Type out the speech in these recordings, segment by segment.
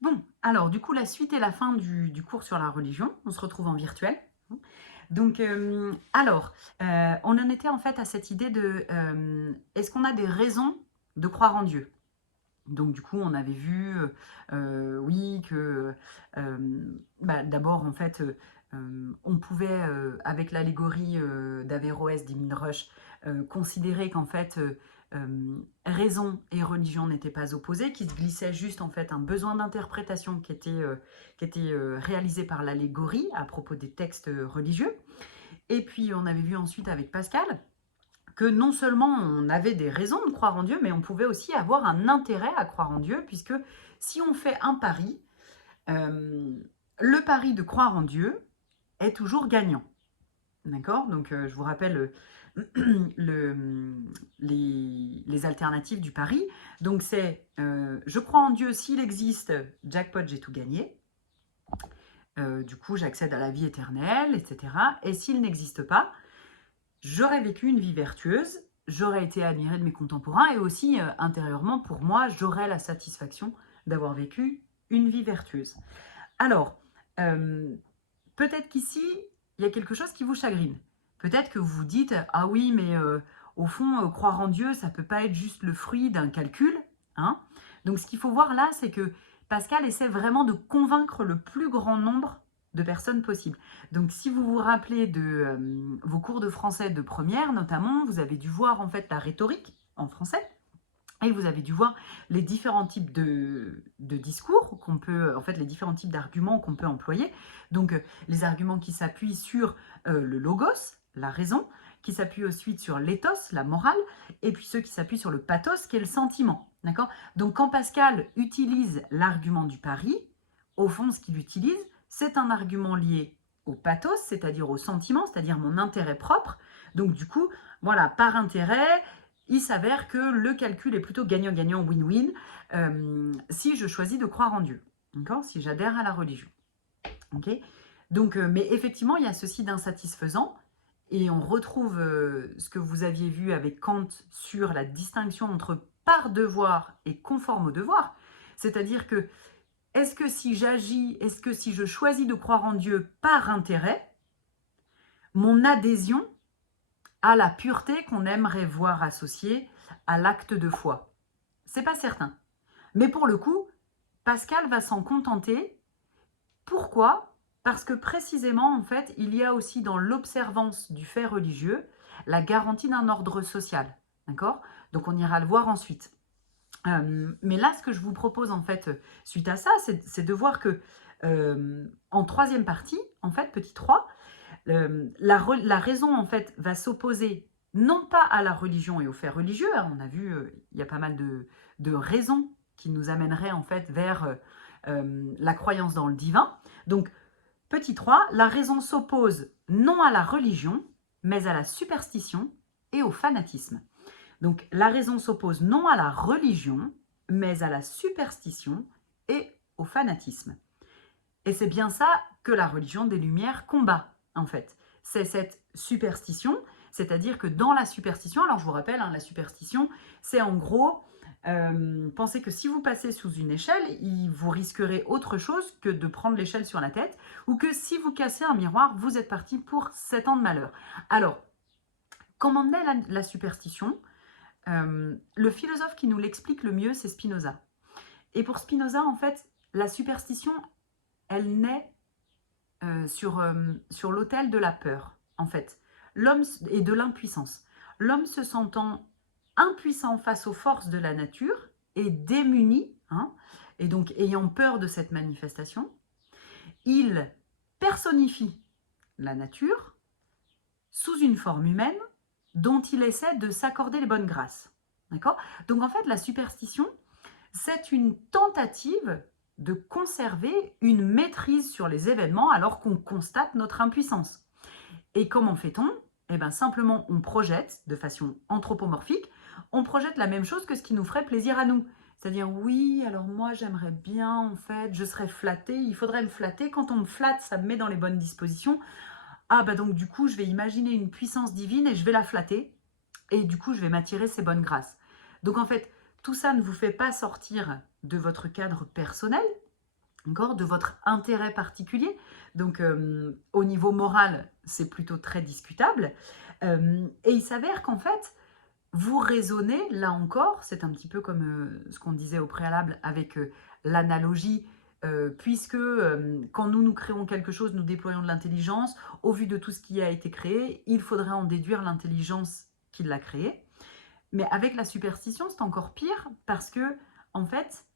Bon, alors du coup, la suite et la fin du cours sur la religion. On se retrouve en virtuel. Donc, on en était en fait à cette idée de est-ce qu'on a des raisons de croire en Dieu? Donc, du coup, on avait vu, oui, que d'abord, en fait, on pouvait, avec l'allégorie d'Averroès, d'Emile Rush, considérer qu'en fait, raison et religion n'étaient pas opposées, qu'il se glissait juste en fait un besoin d'interprétation qui était réalisé par l'allégorie à propos des textes religieux. Et puis, on avait vu ensuite avec Pascal que non seulement on avait des raisons de croire en Dieu, mais on pouvait aussi avoir un intérêt à croire en Dieu, puisque si on fait un pari, euh, le pari de croire en Dieu est toujours gagnant. D'accord. Donc, je vous rappelle le- les alternatives du pari. Donc, c'est je crois en Dieu, s'il existe, jackpot, j'ai tout gagné. Du coup, j'accède à la vie éternelle, etc. Et s'il n'existe pas, j'aurais vécu une vie vertueuse, j'aurais été admirée de mes contemporains et aussi intérieurement, pour moi, j'aurais la satisfaction d'avoir vécu une vie vertueuse. Alors, euh, peut-être qu'ici, il y a quelque chose qui vous chagrine. Peut-être que vous vous dites, ah oui, mais au fond, croire en Dieu, ça ne peut pas être juste le fruit d'un calcul. Hein. Donc, ce qu'il faut voir là, c'est que Pascal essaie vraiment de convaincre le plus grand nombre de personnes possible. Donc, si vous vous rappelez de vos cours de français de première, notamment, vous avez dû voir en fait la rhétorique en français. Et vous avez dû voir les différents types de discours qu'on peut, en fait, les différents types d'arguments qu'on peut employer. Donc, les arguments qui s'appuient sur le logos, la raison, qui s'appuient ensuite sur l'éthos, la morale, et puis ceux qui s'appuient sur le pathos, qui est le sentiment. D'accord. Donc, quand Pascal utilise l'argument du pari, au fond, ce qu'il utilise, c'est un argument lié au pathos, c'est-à-dire au sentiment, c'est-à-dire mon intérêt propre. Donc, du coup, voilà, par intérêt, il s'avère que le calcul est plutôt gagnant-gagnant, win-win, si je choisis de croire en Dieu, si j'adhère à la religion. Okay. Donc, mais effectivement, il y a ceci d'insatisfaisant, et on retrouve ce que vous aviez vu avec Kant sur la distinction entre par devoir et conforme au devoir. C'est-à-dire que, est-ce que si j'agis, est-ce que si je choisis de croire en Dieu par intérêt, mon adhésion à la pureté qu'on aimerait voir associée à l'acte de foi? C'est pas certain. Mais pour le coup, Pascal va s'en contenter. Pourquoi? Parce que précisément, en fait, il y a aussi dans l'observance du fait religieux la garantie d'un ordre social. D'accord? Donc on ira le voir ensuite. Mais là, ce que je vous propose, en fait, suite à ça, c'est de voir que en troisième partie, en fait, petit 3, la raison, en fait, va s'opposer non pas à la religion et aux faits religieux. Hein, on a vu, il y a pas mal de raisons qui nous amèneraient, en fait, vers la croyance dans le divin. Donc, petit 3, la raison s'oppose non à la religion, mais à la superstition et au fanatisme. Donc, la raison s'oppose non à la religion, mais à la superstition et au fanatisme. Et c'est bien ça que la religion des Lumières combat, en fait. C'est cette superstition, c'est-à-dire que dans la superstition, alors je vous rappelle, hein, la superstition, c'est en gros, pensez que si vous passez sous une échelle, vous risquerez autre chose que de prendre l'échelle sur la tête, ou que si vous cassez un miroir, vous êtes parti pour 7 ans de malheur. Alors, comment naît la superstition? Le philosophe qui nous l'explique le mieux, c'est Spinoza. Et pour Spinoza, en fait, la superstition, elle naît sur l'autel de la peur, en fait, l'homme et de l'impuissance. L'homme se sentant impuissant face aux forces de la nature et démuni, hein, et donc ayant peur de cette manifestation, il personnifie la nature sous une forme humaine dont il essaie de s'accorder les bonnes grâces. D'accord? Donc en fait, la superstition, c'est une tentative de conserver une maîtrise sur les événements alors qu'on constate notre impuissance. Et comment fait-on? Eh bien, simplement, on projette de façon anthropomorphique, on projette la même chose que ce qui nous ferait plaisir à nous. C'est-à-dire, oui, alors moi, j'aimerais bien, en fait, je serais flattée, il faudrait me flatter. Quand on me flatte, ça me met dans les bonnes dispositions. Ah, bah donc, du coup, je vais imaginer une puissance divine et je vais la flatter. Et du coup, je vais m'attirer ses bonnes grâces. Donc, en fait, tout ça ne vous fait pas sortir de votre cadre personnel, d'accord, de votre intérêt particulier. Donc, au niveau moral, c'est plutôt très discutable. Et il s'avère qu'en fait, vous raisonnez, là encore, c'est un petit peu comme ce qu'on disait au préalable avec l'analogie, puisque quand nous créons quelque chose, nous déployons de l'intelligence, au vu de tout ce qui a été créé, il faudrait en déduire l'intelligence qui l'a créé. Mais avec la superstition, c'est encore pire, parce que, en fait,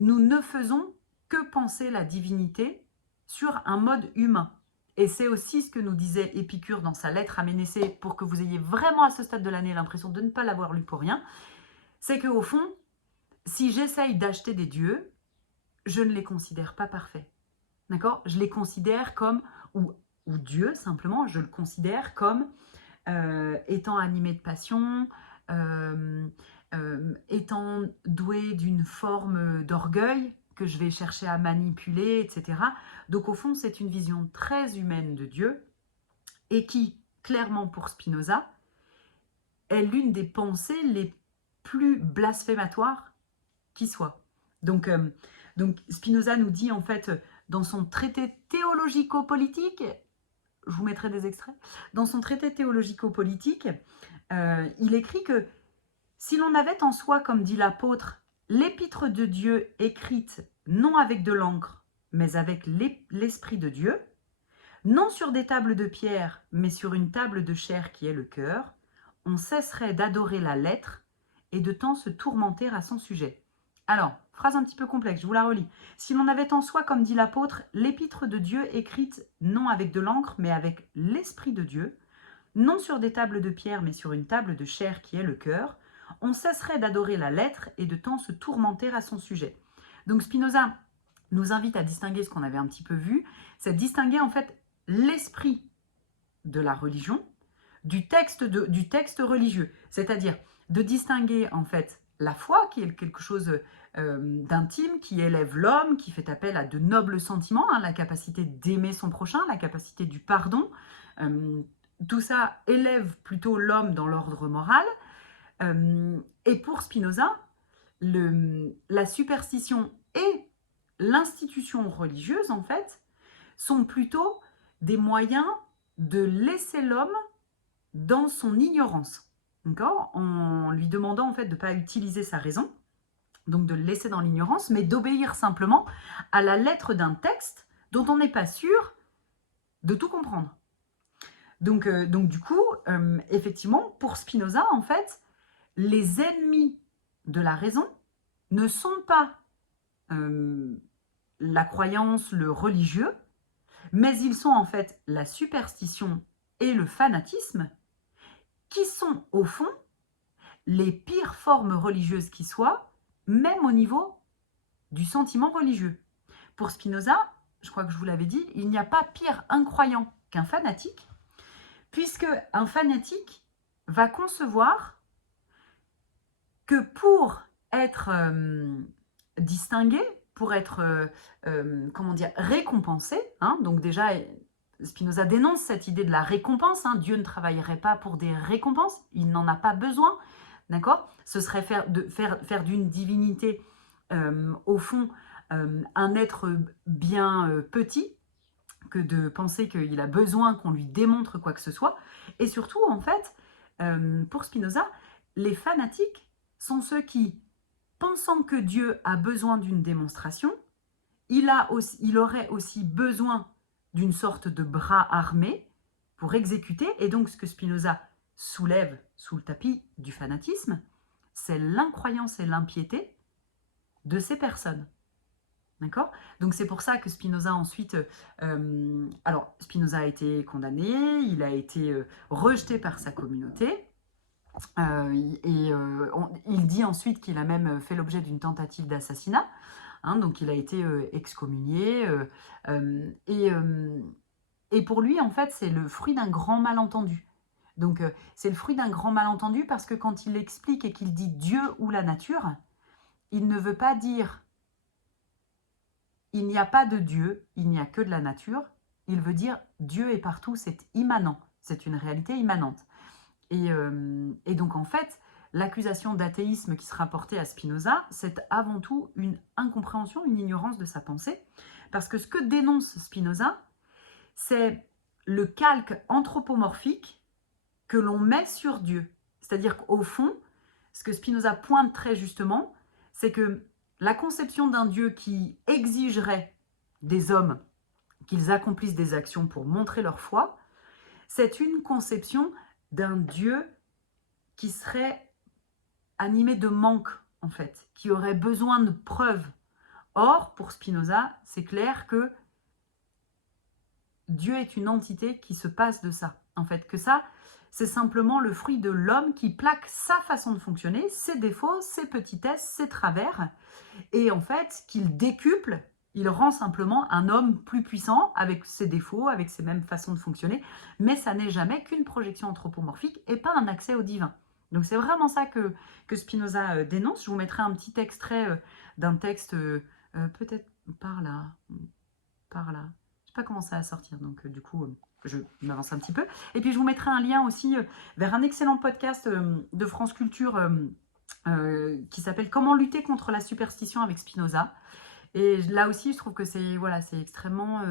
nous ne faisons que penser la divinité sur un mode humain. Et c'est aussi ce que nous disait Épicure dans sa lettre à Ménécée, pour que vous ayez vraiment à ce stade de l'année l'impression de ne pas l'avoir lu pour rien. C'est qu'au fond, si j'essaye d'acheter des dieux, je ne les considère pas parfaits. D'accord? Je les considère comme, ou Dieu simplement, je le considère comme étant animé de passion, étant doué d'une forme d'orgueil que je vais chercher à manipuler, etc. Donc au fond, c'est une vision très humaine de Dieu et qui, clairement pour Spinoza, est l'une des pensées les plus blasphématoires qui soit. Donc Spinoza nous dit en fait dans son traité théologico-politique, je vous mettrai des extraits, dans son traité théologico-politique, il écrit que si l'on avait en soi, comme dit l'apôtre, l'épître de Dieu écrite non avec de l'encre, mais avec l'Esprit de Dieu, non sur des tables de pierre, mais sur une table de chair qui est le cœur, on cesserait d'adorer la lettre et de tant se tourmenter à son sujet. Alors, phrase un petit peu complexe, je vous la relis. Si l'on avait en soi, comme dit l'apôtre, l'épître de Dieu écrite non avec de l'encre, mais avec l'Esprit de Dieu, non sur des tables de pierre, mais sur une table de chair qui est le cœur, on cesserait d'adorer la lettre et de tant se tourmenter à son sujet. Donc Spinoza nous invite à distinguer ce qu'on avait un petit peu vu, c'est distinguer en fait l'esprit de la religion du texte religieux, c'est-à-dire de distinguer en fait la foi, qui est quelque chose d'intime, qui élève l'homme, qui fait appel à de nobles sentiments, hein, la capacité d'aimer son prochain, la capacité du pardon, tout ça élève plutôt l'homme dans l'ordre moral. Et pour Spinoza, la superstition et l'institution religieuse, en fait, sont plutôt des moyens de laisser l'homme dans son ignorance, d'accord, en lui demandant en fait de ne pas utiliser sa raison, donc de le laisser dans l'ignorance, mais d'obéir simplement à la lettre d'un texte dont on n'est pas sûr de tout comprendre. Donc du coup, effectivement, pour Spinoza, en fait, les ennemis de la raison ne sont pas la croyance, le religieux, mais ils sont en fait la superstition et le fanatisme, qui sont au fond les pires formes religieuses qui soient, même au niveau du sentiment religieux. Pour Spinoza, je crois que je vous l'avais dit, il n'y a pas pire incroyant qu'un fanatique, puisque un fanatique va concevoir que pour être distingué, pour être récompensé, hein, donc déjà Spinoza dénonce cette idée de la récompense, hein, Dieu ne travaillerait pas pour des récompenses, il n'en a pas besoin, d'accord? Ce serait faire d'une divinité, au fond, un être bien petit, que de penser qu'il a besoin qu'on lui démontre quoi que ce soit. Et surtout, en fait, pour Spinoza, les fanatiques sont ceux qui, pensant que Dieu a besoin d'une démonstration, il aurait aussi besoin d'une sorte de bras armé pour exécuter. Et donc, ce que Spinoza soulève sous le tapis du fanatisme, c'est l'incroyance et l'impiété de ces personnes. D'accord? Donc c'est pour ça que Spinoza ensuite, alors Spinoza a été condamné, il a été rejeté par sa communauté, il dit ensuite qu'il a même fait l'objet d'une tentative d'assassinat, hein, donc il a été excommunié, et pour lui en fait c'est le fruit d'un grand malentendu. Donc c'est le fruit d'un grand malentendu parce que quand il explique et qu'il dit Dieu ou la nature, il ne veut pas dire il n'y a pas de Dieu, il n'y a que de la nature. Il veut dire Dieu est partout, c'est immanent, c'est une réalité immanente. Et donc en fait, l'accusation d'athéisme qui sera portée à Spinoza, c'est avant tout une incompréhension, une ignorance de sa pensée. Parce que ce que dénonce Spinoza, c'est le calque anthropomorphique que l'on met sur Dieu. C'est-à-dire qu'au fond, ce que Spinoza pointe très justement, c'est que la conception d'un Dieu qui exigerait des hommes qu'ils accomplissent des actions pour montrer leur foi, c'est une conception d'un Dieu qui serait animé de manque, en fait, qui aurait besoin de preuves. Or, pour Spinoza, c'est clair que Dieu est une entité qui se passe de ça. En fait, que ça, c'est simplement le fruit de l'homme qui plaque sa façon de fonctionner, ses défauts, ses petitesses, ses travers, et en fait, qu'il décuple, il rend simplement un homme plus puissant avec ses défauts, avec ses mêmes façons de fonctionner, mais ça n'est jamais qu'une projection anthropomorphique et pas un accès au divin. Donc c'est vraiment ça que Spinoza dénonce. Je vous mettrai un petit extrait d'un texte, peut-être par là. Je sais pas comment ça va sortir, donc du coup, je m'avance un petit peu. Et puis je vous mettrai un lien aussi vers un excellent podcast de France Culture qui s'appelle « Comment lutter contre la superstition avec Spinoza ». Et là aussi, je trouve que c'est extrêmement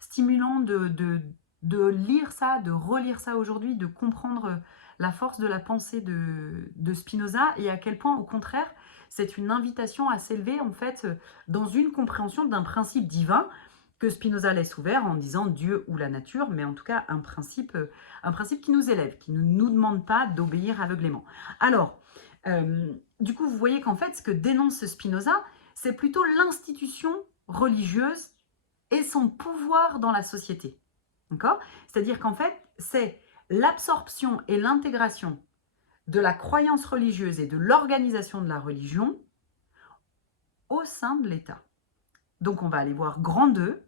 stimulant de lire ça, de relire ça aujourd'hui, de comprendre la force de la pensée de Spinoza et à quel point, au contraire, c'est une invitation à s'élever en fait dans une compréhension d'un principe divin que Spinoza laisse ouvert en disant Dieu ou la nature, mais en tout cas un principe qui nous élève, qui ne nous demande pas d'obéir aveuglément. Alors, du coup, vous voyez qu'en fait, ce que dénonce Spinoza, c'est plutôt l'institution religieuse et son pouvoir dans la société. D'accord ? C'est-à-dire qu'en fait, c'est l'absorption et l'intégration de la croyance religieuse et de l'organisation de la religion au sein de l'État. Donc, on va aller voir grand 2.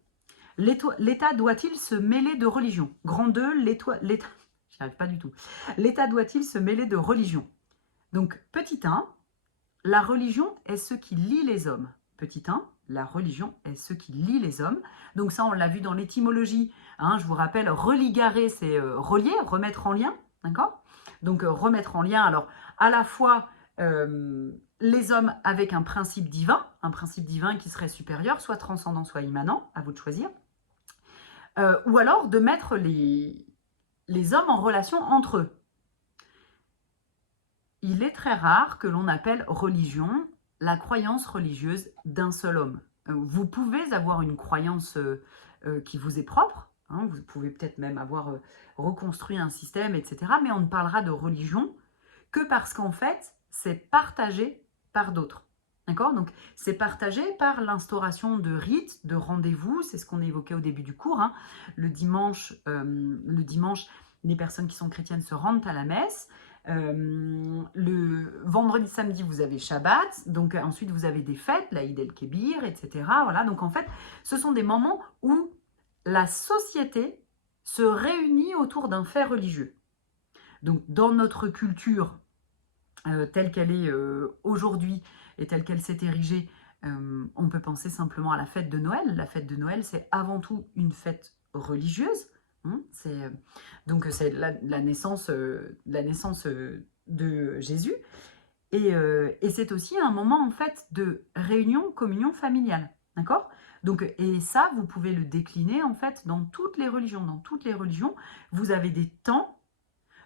L'État doit-il se mêler de religion ? Grand 2, l'État... J'y arrive pas du tout. L'État doit-il se mêler de religion ? Donc, petit 1, la religion est ce qui lie les hommes. Petit 1, la religion est ce qui lie les hommes. Donc ça, on l'a vu dans l'étymologie. Hein, je vous rappelle, religarer, c'est relier, remettre en lien. D'accord ? Donc remettre en lien, alors à la fois les hommes avec un principe divin qui serait supérieur, soit transcendant, soit immanent, à vous de choisir. Ou alors de mettre les hommes en relation entre eux. Il est très rare que l'on appelle religion la croyance religieuse d'un seul homme. Vous pouvez avoir une croyance qui vous est propre, hein, vous pouvez peut-être même avoir reconstruit un système, etc. Mais on ne parlera de religion que parce qu'en fait, c'est partagé par d'autres. D'accord ? Donc, c'est partagé par l'instauration de rites, de rendez-vous, c'est ce qu'on évoquait au début du cours. Hein. Le dimanche, les personnes qui sont chrétiennes se rendent à la messe. Le vendredi, samedi, vous avez Shabbat, donc ensuite vous avez des fêtes, l'Aïd el-Kébir, etc. Voilà, donc en fait, ce sont des moments où la société se réunit autour d'un fait religieux. Donc dans notre culture telle qu'elle est aujourd'hui et telle qu'elle s'est érigée, on peut penser simplement à la fête de Noël. La fête de Noël, c'est avant tout une fête religieuse. Donc c'est la naissance de Jésus et c'est aussi un moment en fait de réunion, communion familiale, d'accord ? Donc et ça vous pouvez le décliner en fait dans toutes les religions. Dans toutes les religions, vous avez des temps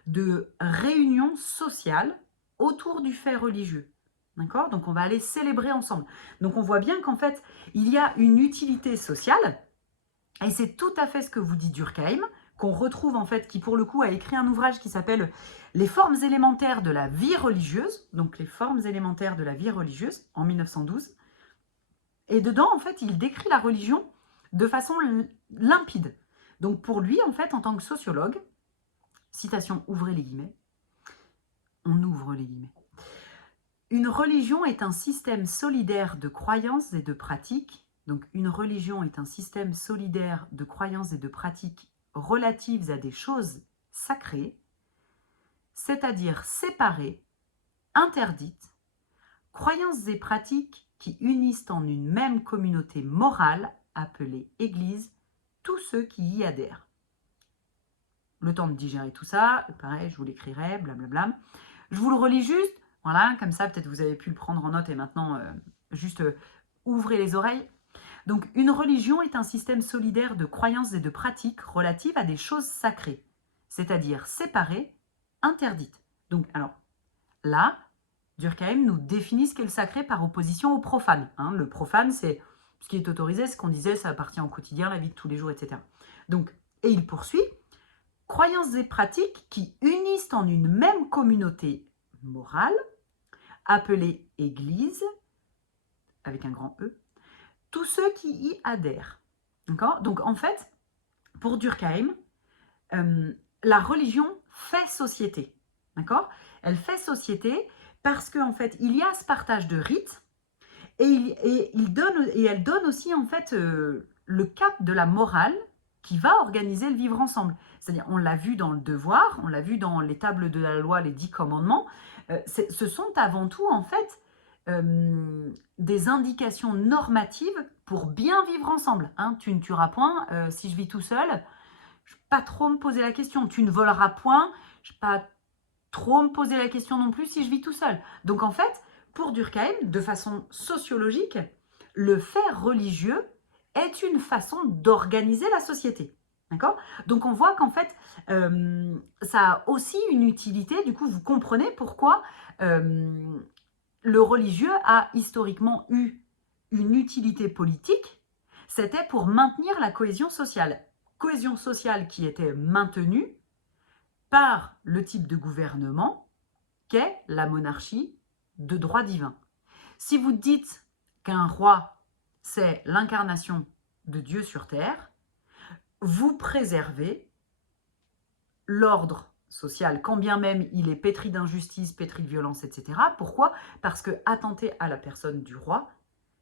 de réunion sociale autour du fait religieux. D'accord ? Donc on va aller célébrer ensemble. Donc on voit bien qu'en fait il y a une utilité sociale. Et c'est tout à fait ce que vous dit Durkheim, qu'on retrouve en fait, qui pour le coup a écrit un ouvrage qui s'appelle « Les formes élémentaires de la vie religieuse », donc les formes élémentaires de la vie religieuse, en 1912. Et dedans, en fait, il décrit la religion de façon limpide. Donc pour lui, en fait, en tant que sociologue, citation, ouvrez les guillemets, on ouvre les guillemets. Une religion est un système solidaire de croyances et de pratiques. Donc, une religion est un système solidaire de croyances et de pratiques relatives à des choses sacrées, c'est-à-dire séparées, interdites, croyances et pratiques qui unissent en une même communauté morale appelée Église tous ceux qui y adhèrent. Le temps de digérer tout ça, pareil, je vous l'écrirai, blablabla. Je vous le relis juste. Voilà, comme ça, peut-être vous avez pu le prendre en note et maintenant, juste ouvrez les oreilles. Donc, une religion est un système solidaire de croyances et de pratiques relatives à des choses sacrées, c'est-à-dire séparées, interdites. Donc, alors, là, Durkheim nous définit ce qu'est le sacré par opposition au profane. Hein. Le profane, c'est ce qui est autorisé, ce qu'on disait, ça appartient au quotidien, la vie de tous les jours, etc. Donc, et il poursuit, croyances et pratiques qui unissent en une même communauté morale, appelée Église, avec un grand E, tous ceux qui y adhèrent. D'accord ? Donc, en fait, pour Durkheim, la religion fait société. D'accord ? Elle fait société parce qu'en fait, il y a ce partage de rites et elle donne aussi en fait le cap de la morale qui va organiser le vivre ensemble. C'est-à-dire, on l'a vu dans le devoir, on l'a vu dans les tables de la loi, les 10 commandements. Ce sont avant tout en fait des indications normatives pour bien vivre ensemble. Hein. Tu ne tueras point, si je vis tout seul, je ne vais pas trop me poser la question. Tu ne voleras point, je ne vais pas trop me poser la question non plus si je vis tout seul. Donc en fait, pour Durkheim, de façon sociologique, le fait religieux est une façon d'organiser la société. D'accord ? Donc on voit qu'en fait, ça a aussi une utilité. Du coup, vous comprenez pourquoi le religieux a historiquement eu une utilité politique. C'était pour maintenir la cohésion sociale. Cohésion sociale qui était maintenue par le type de gouvernement qu'est la monarchie de droit divin. Si vous dites qu'un roi, c'est l'incarnation de Dieu sur terre, vous préservez l'ordre social, quand bien même il est pétri d'injustice, pétri de violence, etc. Pourquoi ? Parce que attenter à la personne du roi,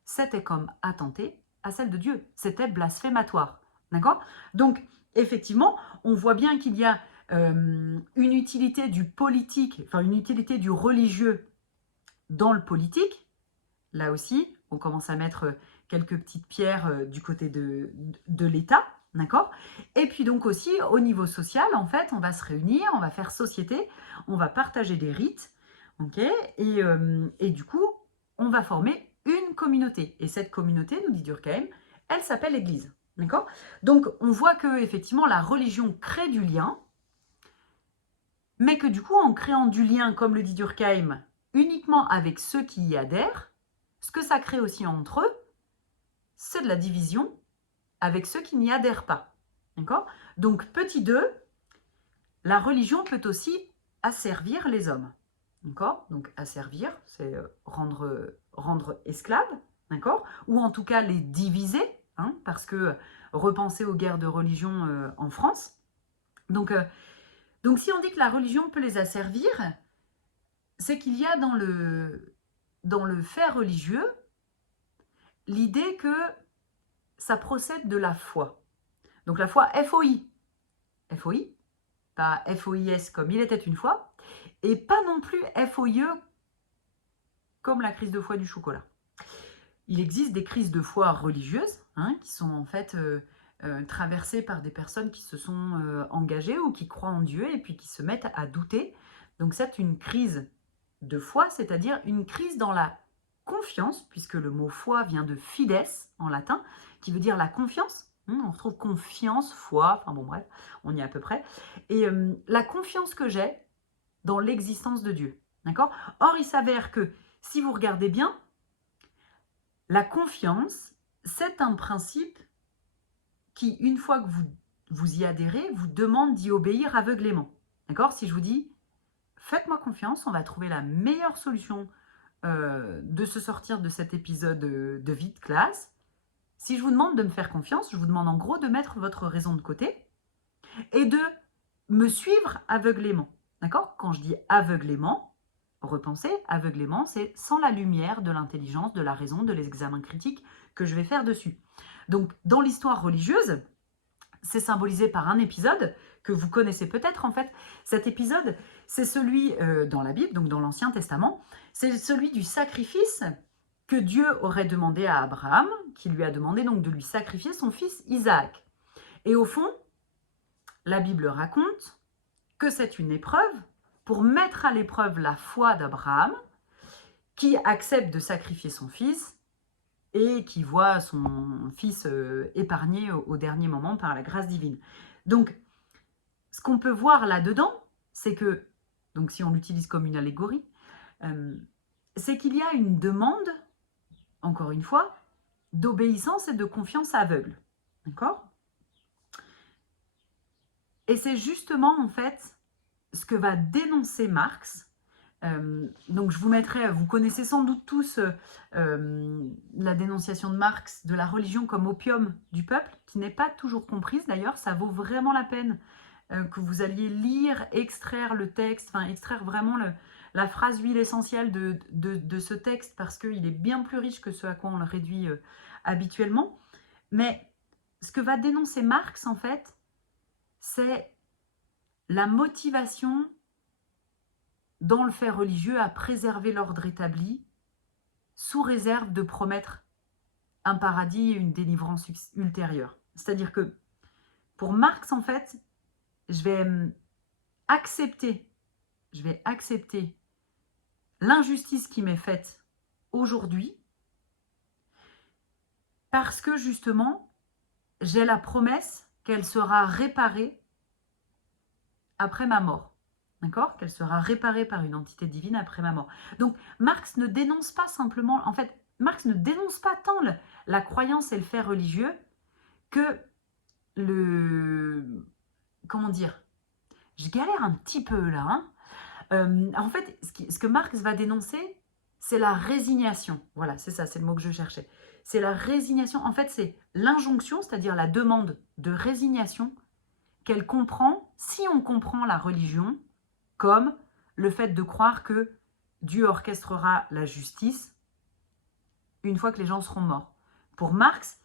c'était comme attenter à celle de Dieu. C'était blasphématoire. D'accord ? Donc, effectivement, on voit bien qu'il y a une utilité du politique, enfin une utilité du religieux dans le politique. Là aussi, on commence à mettre quelques petites pierres du côté de l'État, d'accord ? Et puis donc aussi, au niveau social, en fait, on va se réunir, on va faire société, on va partager des rites, ok ? Et du coup, on va former une communauté. Et cette communauté, nous dit Durkheim, elle s'appelle l'Église, d'accord ? Donc, on voit que effectivement, la religion crée du lien, mais que du coup, en créant du lien, comme le dit Durkheim, uniquement avec ceux qui y adhèrent, ce que ça crée aussi entre eux, c'est de la division avec ceux qui n'y adhèrent pas. D'accord ? Donc, petit 2, la religion peut aussi asservir les hommes. D'accord ? Donc, asservir, c'est rendre esclaves, d'accord ? Ou en tout cas les diviser, hein, parce que repenser aux guerres de religion en France. Donc, si on dit que la religion peut les asservir, c'est qu'il y a dans le fait religieux l'idée que ça procède de la foi. Donc la foi FOI. FOI, pas FOIS comme il était une fois, et pas non plus FOIE comme la crise de foi du chocolat. Il existe des crises de foi religieuses hein, qui sont en fait traversées par des personnes qui se sont engagées ou qui croient en Dieu et puis qui se mettent à douter. Donc c'est une crise de foi, c'est-à-dire une crise dans la confiance, puisque le mot foi vient de fides en latin, qui veut dire la confiance. On retrouve confiance, foi, enfin bon bref, on y est à peu près. Et la confiance que j'ai dans l'existence de Dieu. D'accord ? Or, il s'avère que si vous regardez bien, la confiance, c'est un principe qui, une fois que vous y adhérez, vous demande d'y obéir aveuglément. D'accord ? Si je vous dis, faites-moi confiance, on va trouver la meilleure solution de se sortir de cet épisode de vie de classe. Si je vous demande de me faire confiance, je vous demande en gros de mettre votre raison de côté et de me suivre aveuglément. D'accord ? Quand je dis aveuglément, repensez, aveuglément, c'est sans la lumière de l'intelligence, de la raison, de l'examen critique que je vais faire dessus. Donc, dans l'histoire religieuse, c'est symbolisé par un épisode que vous connaissez peut-être en fait. Cet épisode, c'est celui dans la Bible, donc dans l'Ancien Testament, c'est celui du sacrifice que Dieu aurait demandé à Abraham, qui lui a demandé donc de lui sacrifier son fils Isaac. Et au fond, la Bible raconte que c'est une épreuve pour mettre à l'épreuve la foi d'Abraham, qui accepte de sacrifier son fils et qui voit son fils épargné au dernier moment par la grâce divine. Donc, ce qu'on peut voir là-dedans, c'est que, donc si on l'utilise comme une allégorie, c'est qu'il y a une demande, encore une fois, d'obéissance et de confiance aveugle. D'accord? Et c'est justement, en fait, ce que va dénoncer Marx. Donc je vous mettrai, vous connaissez sans doute tous la dénonciation de Marx de la religion comme opium du peuple, qui n'est pas toujours comprise d'ailleurs. Ça vaut vraiment la peine que vous alliez lire, extraire le texte, enfin extraire vraiment la phrase huile essentielle de ce texte, parce qu'il est bien plus riche que ce à quoi on le réduit habituellement. Mais ce que va dénoncer Marx, en fait, c'est la motivation dans le fait religieux à préserver l'ordre établi, sous réserve de promettre un paradis et une délivrance ultérieure. C'est-à-dire que pour Marx, en fait, je vais accepter l'injustice qui m'est faite aujourd'hui parce que justement, j'ai la promesse qu'elle sera réparée après ma mort. D'accord? Qu'elle sera réparée par une entité divine après ma mort. Donc, Marx ne dénonce pas simplement, en fait, Marx ne dénonce pas tant la croyance et le fait religieux que comment dire? Je galère un petit peu là. En fait, ce que Marx va dénoncer, c'est la résignation. Voilà, c'est ça, c'est le mot que je cherchais. C'est la résignation. En fait, c'est l'injonction, c'est-à-dire la demande de résignation qu'elle comprend, si on comprend la religion, comme le fait de croire que Dieu orchestrera la justice une fois que les gens seront morts. Pour Marx,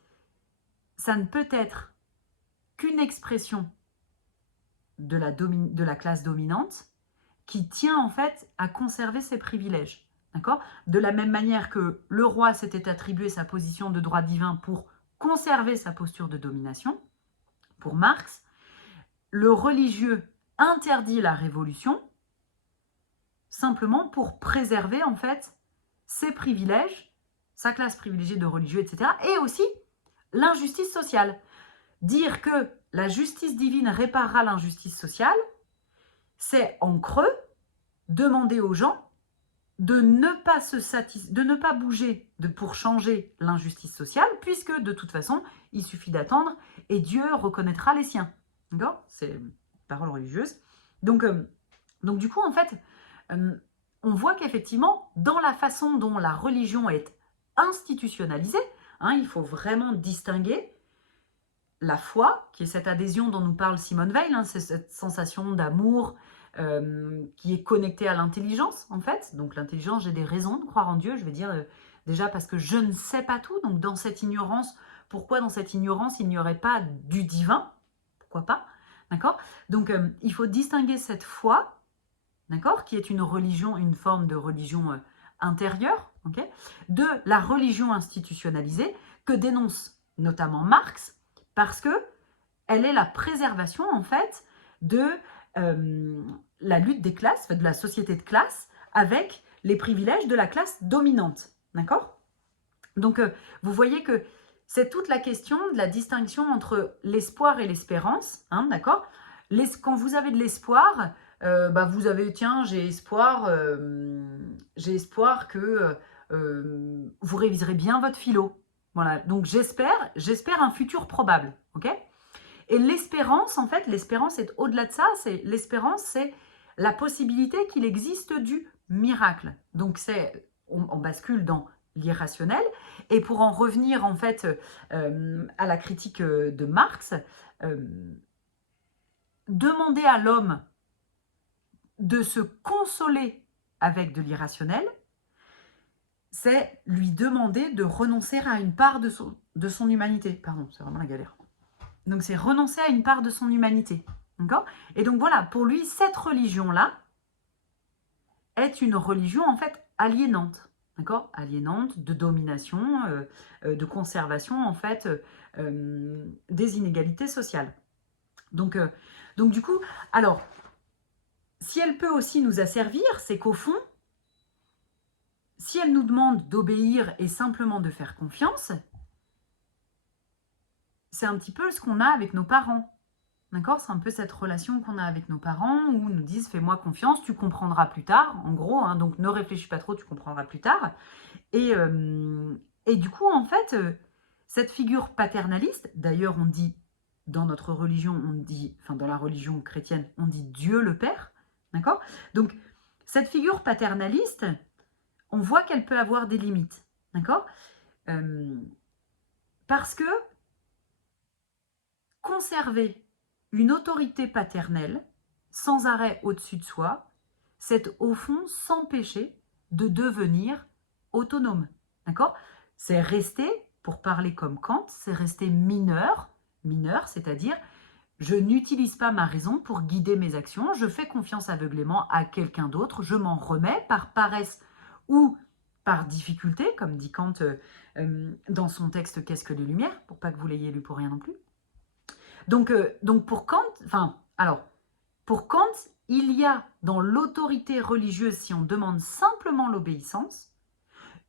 ça ne peut être qu'une expression de la classe dominante qui tient en fait à conserver ses privilèges. D'accord ? De la même manière que le roi s'était attribué sa position de droit divin pour conserver sa posture de domination, pour Marx, le religieux interdit la révolution simplement pour préserver en fait ses privilèges, sa classe privilégiée de religieux, etc. Et aussi l'injustice sociale. Dire que la justice divine réparera l'injustice sociale, c'est en creux demander aux gens de ne pas bouger pour changer l'injustice sociale, puisque de toute façon, il suffit d'attendre et Dieu reconnaîtra les siens. D'accord ? C'est une parole religieuse. Donc du coup, en fait, on voit qu'effectivement, dans la façon dont la religion est institutionnalisée, il faut vraiment distinguer la foi, qui est cette adhésion dont nous parle Simone Weil, c'est cette sensation d'amour qui est connectée à l'intelligence, en fait. Donc l'intelligence, j'ai des raisons de croire en Dieu, je vais dire déjà parce que je ne sais pas tout, donc dans cette ignorance, pourquoi dans cette ignorance, il n'y aurait pas du divin? Pourquoi pas? D'accord? Donc il faut distinguer cette foi, d'accord, qui est une religion, une forme de religion intérieure, okay, de la religion institutionnalisée que dénonce notamment Marx, parce que elle est la préservation en fait de la lutte des classes, de la société de classe, avec les privilèges de la classe dominante, d'accord? Donc vous voyez que c'est toute la question de la distinction entre l'espoir et l'espérance, d'accord? Quand vous avez de l'espoir, vous avez, tiens, j'ai espoir que vous réviserez bien votre philo. Voilà, donc j'espère un futur probable, ok? Et l'espérance, en fait, l'espérance est au-delà de ça. L'espérance, c'est la possibilité qu'il existe du miracle. Donc on bascule dans l'irrationnel. Et pour en revenir en fait à la critique de Marx, demander à l'homme de se consoler avec de l'irrationnel, c'est lui demander de renoncer à une part de son humanité. Pardon, c'est vraiment la galère. Donc c'est renoncer à une part de son humanité. D'accord ? Et donc voilà, pour lui, cette religion-là est une religion en fait aliénante. D'accord ? Aliénante, de domination, de conservation en fait des inégalités sociales. Donc du coup, alors, si elle peut aussi nous asservir, c'est qu'au fond, si elle nous demande d'obéir et simplement de faire confiance, c'est un petit peu ce qu'on a avec nos parents. D'accord? C'est un peu cette relation qu'on a avec nos parents où ils nous disent fais-moi confiance, tu comprendras plus tard. En gros, hein, donc ne réfléchis pas trop, tu comprendras plus tard. Et du coup, en fait, cette figure paternaliste, d'ailleurs, on dit dans notre religion, on dit, enfin dans la religion chrétienne, on dit Dieu le Père. D'accord? Donc, cette figure paternaliste, on voit qu'elle peut avoir des limites. D'accord? Parce que conserver une autorité paternelle sans arrêt au-dessus de soi, c'est au fond s'empêcher de devenir autonome. D'accord? C'est rester, pour parler comme Kant, c'est rester mineur, c'est-à-dire je n'utilise pas ma raison pour guider mes actions, je fais confiance aveuglément à quelqu'un d'autre, je m'en remets par paresse ou par difficulté, comme dit Kant dans son texte Qu'est-ce que les Lumières, pour pas que vous l'ayez lu pour rien non plus. Donc pour Kant, pour Kant, il y a dans l'autorité religieuse, si on demande simplement l'obéissance,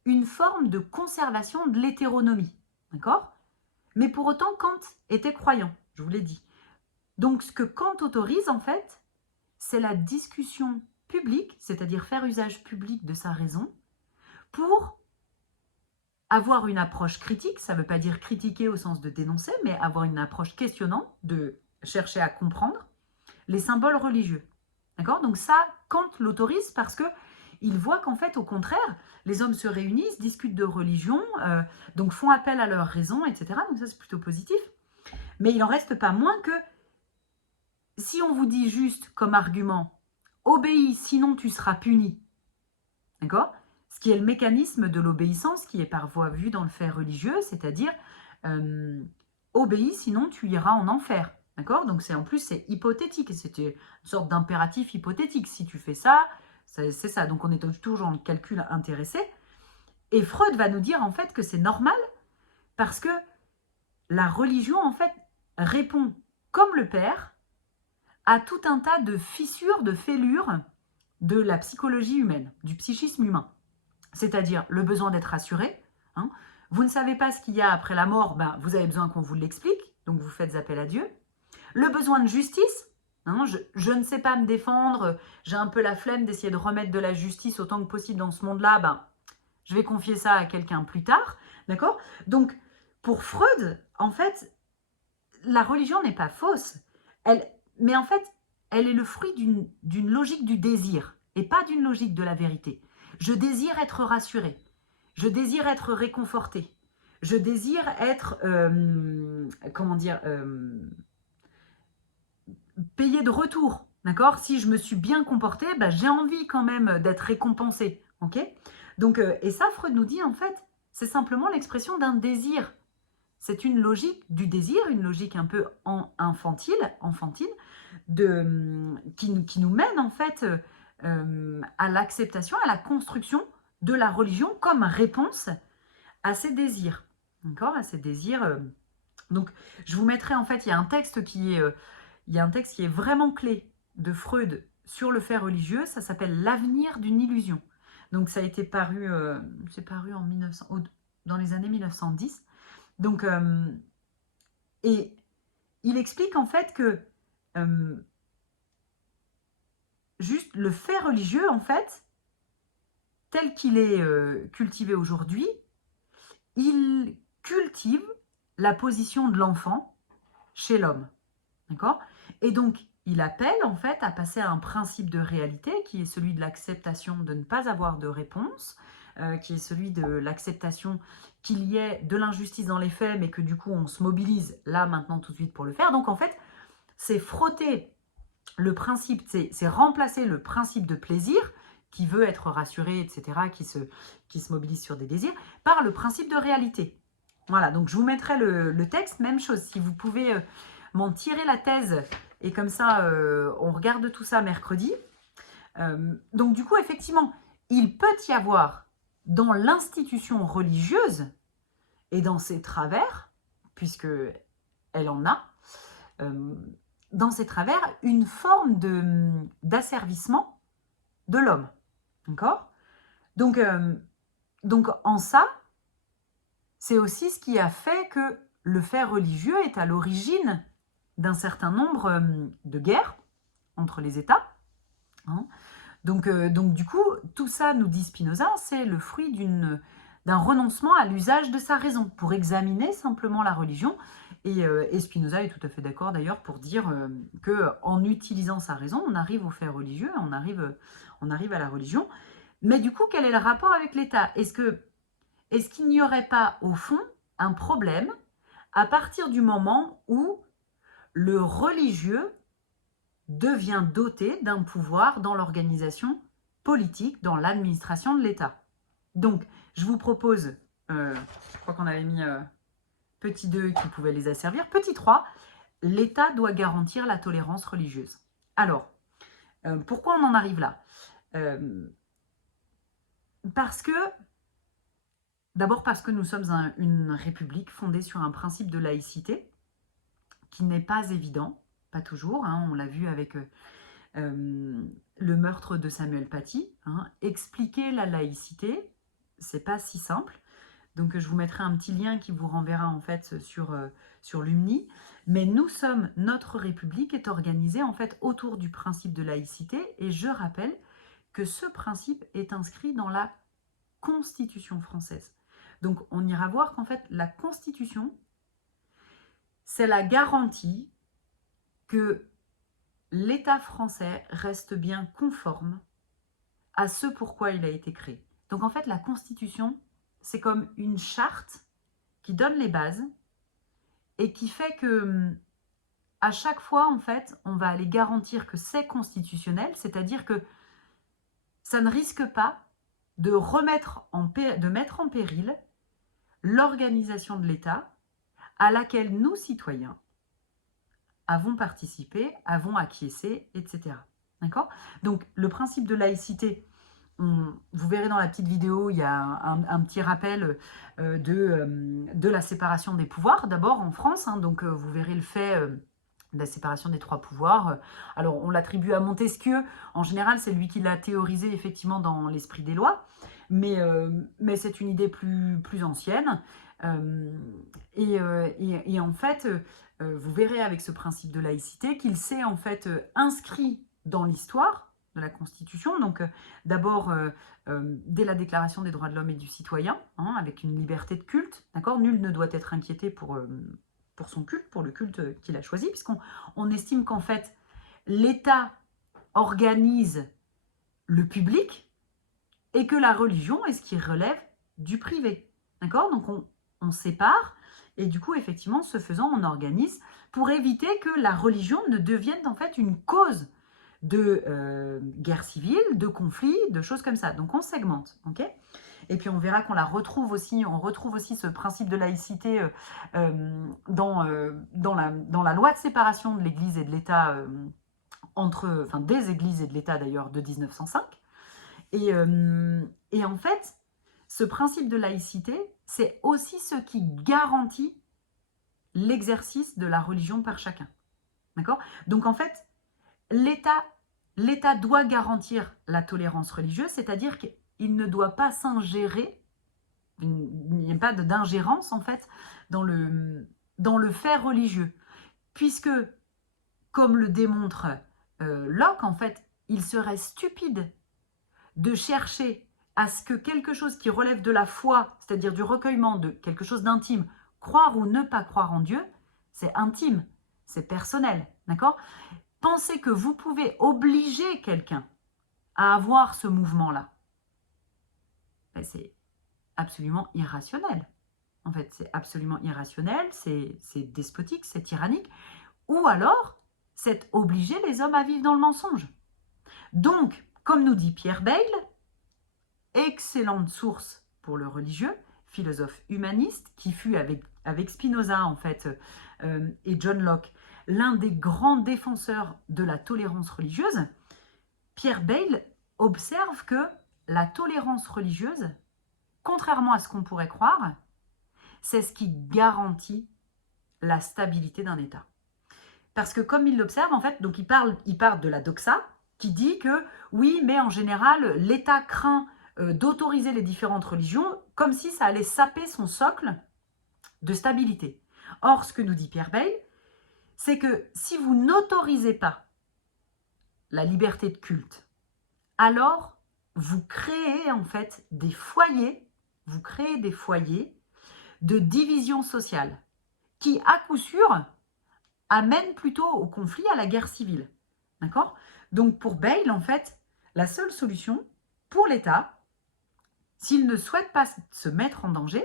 une forme de conservation de l'hétéronomie. D'accord? Mais pour autant, Kant était croyant, je vous l'ai dit. Donc ce que Kant autorise, en fait, c'est la discussion publique, c'est-à-dire faire usage public de sa raison, pour avoir une approche critique, ça ne veut pas dire critiquer au sens de dénoncer, mais avoir une approche questionnante, de chercher à comprendre les symboles religieux. D'accord? Donc ça, Kant l'autorise parce que il voit qu'en fait, au contraire, les hommes se réunissent, discutent de religion, donc font appel à leur raison, etc. Donc ça, c'est plutôt positif. Mais il n'en reste pas moins que si on vous dit juste comme argument « obéis, sinon tu seras puni », d'accord? Ce qui est le mécanisme de l'obéissance qui est parfois vu dans le fait religieux, c'est-à-dire obéis, sinon tu iras en enfer. D'accord? Donc en plus, c'est hypothétique. C'était une sorte d'impératif hypothétique. Si tu fais ça, c'est ça. Donc on est toujours dans le calcul intéressé. Et Freud va nous dire en fait que c'est normal parce que la religion en fait répond comme le père à tout un tas de fissures, de fêlures de la psychologie humaine, du psychisme humain. C'est-à-dire le besoin d'être rassuré. Hein. Vous ne savez pas ce qu'il y a après la mort, ben, vous avez besoin qu'on vous l'explique, donc vous faites appel à Dieu. Le besoin de justice, hein, je ne sais pas me défendre, j'ai un peu la flemme d'essayer de remettre de la justice autant que possible dans ce monde-là, ben, je vais confier ça à quelqu'un plus tard, d'accord? Donc, pour Freud, en fait, la religion n'est pas fausse, mais en fait, elle est le fruit d'une logique du désir, et pas d'une logique de la vérité. Je désire être rassuré, je désire être réconforté, je désire être, payé de retour, d'accord? Si je me suis bien comporté, bah, j'ai envie quand même d'être récompensé, ok? Donc, et ça, Freud nous dit, en fait, c'est simplement l'expression d'un désir. C'est une logique du désir, une logique un peu enfantine, qui nous mène, en fait, à l'acceptation, à la construction de la religion comme réponse à ces désirs, d'accord? À ces désirs. Donc, je vous mettrai, en fait, il y a un texte qui est vraiment clé de Freud sur le fait religieux, ça s'appelle L'avenir d'une illusion. Donc ça a été paru, c'est paru en 1900, dans les années 1910. Donc, et il explique en fait que juste le fait religieux, en fait, tel qu'il est cultivé aujourd'hui, il cultive la position de l'enfant chez l'homme. D'accord? Et donc, il appelle en fait à passer à un principe de réalité qui est celui de l'acceptation de ne pas avoir de réponse, qui est celui de l'acceptation qu'il y ait de l'injustice dans les faits, mais que du coup on se mobilise là, maintenant, tout de suite pour le faire. Donc en fait, c'est frotter le principe, c'est remplacer le principe de plaisir, qui veut être rassuré, etc., qui se mobilise sur des désirs, par le principe de réalité. Voilà, donc je vous mettrai le texte, même chose, si vous pouvez m'en tirer la thèse, et comme ça, on regarde tout ça mercredi. Donc du coup, effectivement, il peut y avoir dans l'institution religieuse, et dans ses travers, puisque elle en a, dans ses travers, une forme d'asservissement de l'homme. D'accord? Donc, Donc en ça, c'est aussi ce qui a fait que le fait religieux est à l'origine d'un certain nombre de guerres entre les États. Hein. Donc du coup, tout ça, nous dit Spinoza, c'est le fruit d'un renoncement à l'usage de sa raison, pour examiner simplement la religion. Et Spinoza est tout à fait d'accord d'ailleurs pour dire qu'en utilisant sa raison, on arrive au fait religieux, on arrive à la religion. Mais du coup, quel est le rapport avec l'État? Est-ce qu'il n'y aurait pas, au fond, un problème à partir du moment où le religieux devient doté d'un pouvoir dans l'organisation politique, dans l'administration de l'État? Donc, je vous propose, je crois qu'on avait mis petit 2 qui pouvait les asservir. Petit 3, l'État doit garantir la tolérance religieuse. Alors, pourquoi on en arrive là? D'abord parce que nous sommes une république fondée sur un principe de laïcité qui n'est pas évident, pas toujours, hein, on l'a vu avec le meurtre de Samuel Paty. Hein. Expliquer la laïcité, c'est pas si simple. Donc je vous mettrai un petit lien qui vous renverra en fait sur l'UMNI. Mais notre République est organisée en fait autour du principe de laïcité, et je rappelle que ce principe est inscrit dans la Constitution française. Donc on ira voir qu'en fait la Constitution, c'est la garantie que l'État français reste bien conforme à ce pourquoi il a été créé. Donc en fait la Constitution, c'est comme une charte qui donne les bases et qui fait que à chaque fois, en fait, on va aller garantir que c'est constitutionnel, c'est-à-dire que ça ne risque pas de mettre en péril l'organisation de l'État à laquelle nous, citoyens, avons participé, avons acquiescé, etc. D'accord? Donc, le principe de laïcité, vous verrez dans la petite vidéo, il y a un petit rappel de la séparation des pouvoirs, d'abord en France. Hein, donc, vous verrez le fait de la séparation des 3 pouvoirs. Alors, on l'attribue à Montesquieu. En général, c'est lui qui l'a théorisé, effectivement, dans l'esprit des lois. Mais c'est une idée plus ancienne. Et en fait, vous verrez avec ce principe de laïcité qu'il s'est en fait inscrit dans l'histoire de la Constitution. Donc, d'abord, dès la Déclaration des droits de l'homme et du citoyen, hein, avec une liberté de culte. D'accord ? Nul ne doit être inquiété pour son culte, pour le culte qu'il a choisi, puisqu'on estime qu'en fait, l'État organise le public et que la religion est ce qui relève du privé. D'accord ? Donc, on sépare, et du coup, effectivement, ce faisant, on organise pour éviter que la religion ne devienne en fait une cause de guerre civile, de conflits, de choses comme ça. Donc, on segmente, ok ? Et puis, on verra qu'on retrouve aussi ce principe de laïcité dans la loi de séparation de l'Église et de l'État, des Églises et de l'État d'ailleurs, de 1905. Et en fait, ce principe de laïcité, c'est aussi ce qui garantit l'exercice de la religion par chacun. D'accord ? Donc en fait, l'État doit garantir la tolérance religieuse, c'est-à-dire qu'il ne doit pas s'ingérer, il n'y a pas d'ingérence en fait dans le fait religieux. Puisque, comme le démontre Locke, en fait, il serait stupide de chercher à ce que quelque chose qui relève de la foi, c'est-à-dire du recueillement de quelque chose d'intime, croire ou ne pas croire en Dieu, c'est intime, c'est personnel, d'accord ? Pensez que vous pouvez obliger quelqu'un à avoir ce mouvement-là. Ben, c'est absolument irrationnel. En fait, c'est absolument irrationnel, c'est despotique, c'est tyrannique. Ou alors, c'est obliger les hommes à vivre dans le mensonge. Donc, comme nous dit Pierre Bayle, excellente source pour le religieux, philosophe humaniste, qui fut avec Spinoza en fait et John Locke, l'un des grands défenseurs de la tolérance religieuse. Pierre Bayle observe que la tolérance religieuse, contrairement à ce qu'on pourrait croire, c'est ce qui garantit la stabilité d'un État. Parce que comme il l'observe, en fait, donc il parle de la doxa, qui dit que oui, mais en général, l'État craint d'autoriser les différentes religions comme si ça allait saper son socle de stabilité. Or, ce que nous dit Pierre Bayle, c'est que si vous n'autorisez pas la liberté de culte, alors vous créez en fait des foyers, de division sociale qui, à coup sûr, amènent plutôt au conflit, à la guerre civile. D'accord? Donc pour Bayle, en fait, la seule solution pour l'État, s'il ne souhaite pas se mettre en danger,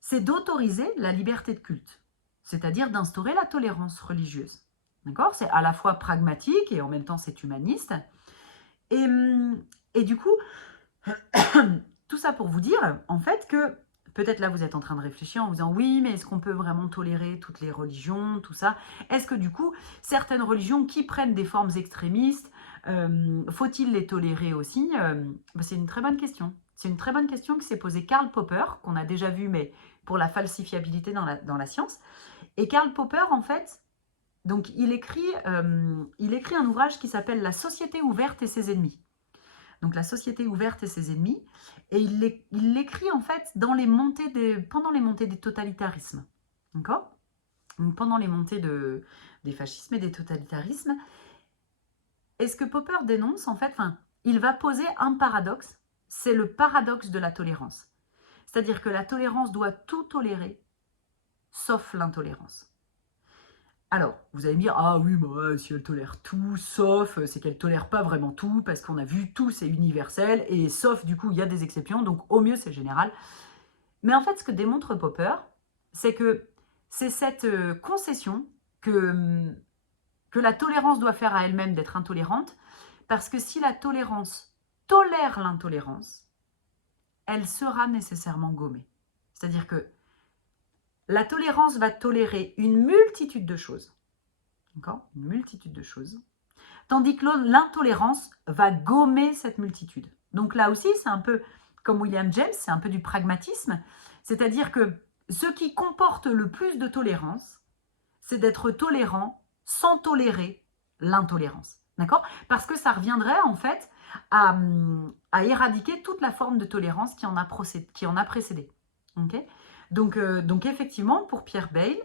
c'est d'autoriser la liberté de culte, c'est-à-dire d'instaurer la tolérance religieuse. D'accord? C'est à la fois pragmatique et en même temps c'est humaniste. Et du coup, tout ça pour vous dire, en fait, que peut-être là vous êtes en train de réfléchir en vous disant oui, mais est-ce qu'on peut vraiment tolérer toutes les religions, tout ça? Est-ce que du coup, certaines religions qui prennent des formes extrémistes, faut-il les tolérer aussi? C'est une très bonne question. C'est une très bonne question que s'est posée Karl Popper, qu'on a déjà vu, mais pour la falsifiabilité dans la science. Et Karl Popper, en fait, donc il écrit un ouvrage qui s'appelle « La société ouverte et ses ennemis ». Donc la société ouverte et ses ennemis, et il l'écrit en fait pendant les montées des totalitarismes. D'accord? Donc pendant les montées des fascismes et des totalitarismes. Et ce que Popper dénonce, en fait, il va poser un paradoxe, c'est le paradoxe de la tolérance. C'est-à-dire que la tolérance doit tout tolérer, sauf l'intolérance. Alors, vous allez me dire, ah oui, bah, si elle tolère tout, sauf, c'est qu'elle tolère pas vraiment tout, parce qu'on a vu tout, c'est universel, et sauf, du coup, il y a des exceptions, donc au mieux, c'est général. Mais en fait, ce que démontre Popper, c'est que c'est cette concession que la tolérance doit faire à elle-même d'être intolérante, parce que si la tolérance tolère l'intolérance, elle sera nécessairement gommée. C'est-à-dire que la tolérance va tolérer une multitude de choses. D'accord? Une multitude de choses. Tandis que l'intolérance va gommer cette multitude. Donc là aussi, c'est un peu comme William James, c'est un peu du pragmatisme. C'est-à-dire que ce qui comporte le plus de tolérance, c'est d'être tolérant sans tolérer l'intolérance. D'accord? Parce que ça reviendrait en fait à éradiquer toute la forme de tolérance qui en a précédé. Okay? Donc effectivement, pour Pierre Bayle,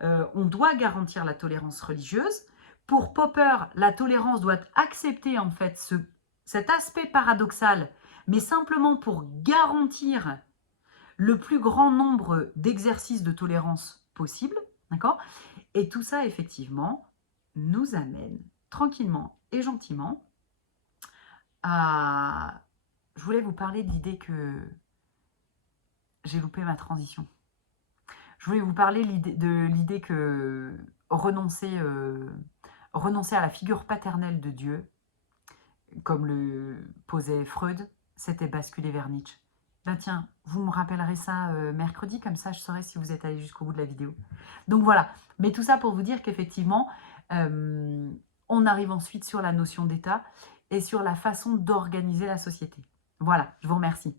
on doit garantir la tolérance religieuse. Pour Popper, la tolérance doit accepter en fait cet aspect paradoxal, mais simplement pour garantir le plus grand nombre d'exercices de tolérance possible. D'accord? Et tout ça, effectivement, nous amène tranquillement et gentiment à... Je voulais vous parler de l'idée que j'ai loupé ma transition. Je voulais vous parler de l'idée que renoncer à la figure paternelle de Dieu, comme le posait Freud, c'était basculer vers Nietzsche. Ben tiens, vous me rappellerez ça mercredi, comme ça je saurai si vous êtes allé jusqu'au bout de la vidéo. Donc voilà, mais tout ça pour vous dire qu'effectivement, on arrive ensuite sur la notion d'État et sur la façon d'organiser la société. Voilà, je vous remercie.